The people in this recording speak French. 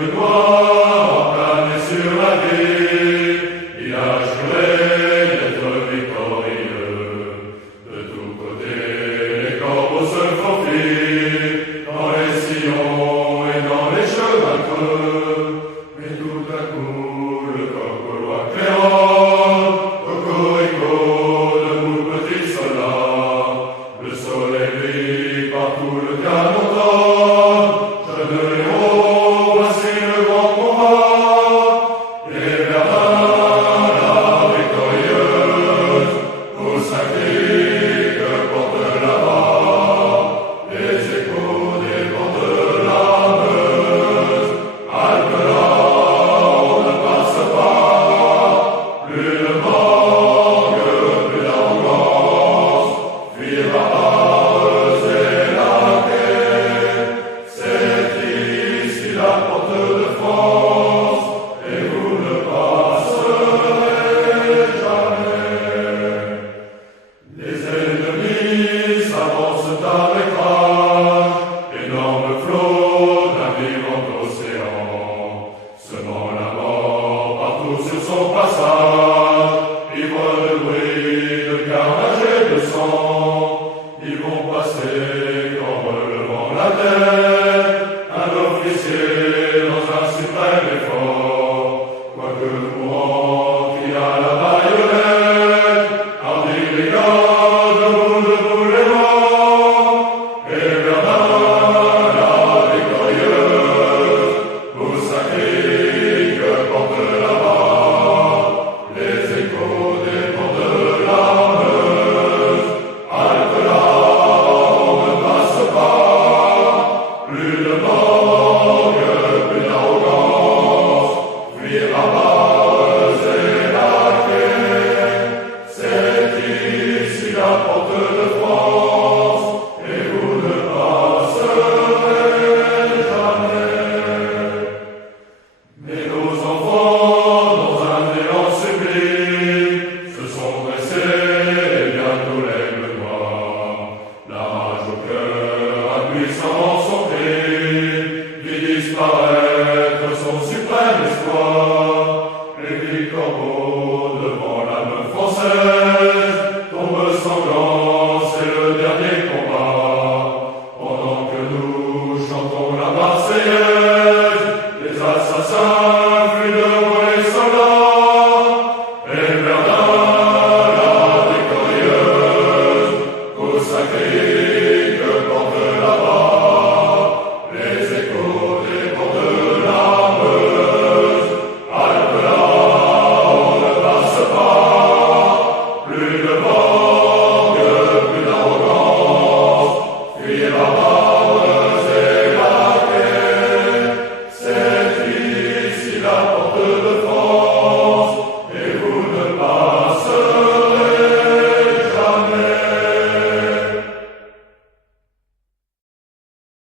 le doigt planer sur la vie, il a juré d'être victorieux. De tous côtés, les corbeaux se faufilent, dans les sillons et dans les chemins creux. Mais tout à coup, le coq au créole, cocorico, debout petit soldat, le soleil brille partout le canon d'or, jeune héros, voici le grand combat, et Verdun, la victorieuse, pousse un cri que porte là-bas, les échos des vents de la Meuse, Alpes-là, on ne passe pas, plus de morgue, plus d'arrogance, fuir la base et la guerre, c'est ici la porte de France, et vous ne passerez jamais. Les ennemis s'avancent avec rage, énorme flot naviguant océan, semant la mort partout sur son passage, ivre de bruit, de carnage et de sang, ils vont passer en relevant la tête, un officier dans un suprême effort, quoique courant, qui a la baïonnette, hardi les gars, debout les morts, et Verdun, la victorieuse, pousse un cri que porte là-bas, les échos des vents de la Meuse, Alpes-là, on ne passe pas, plus de morgue, plus d'arrogance, fuir la base et la guerre, c'est ici la porte de France, et vous ne passerez jamais. Mais nos enfants, dans un élan sublime, se sont dressés et bientôt l'aigle noir, la rage au cœur, impuissant son cri, vit disparaître son suprême espoir. Les gris corbeaux devant la main française tombent sanglants.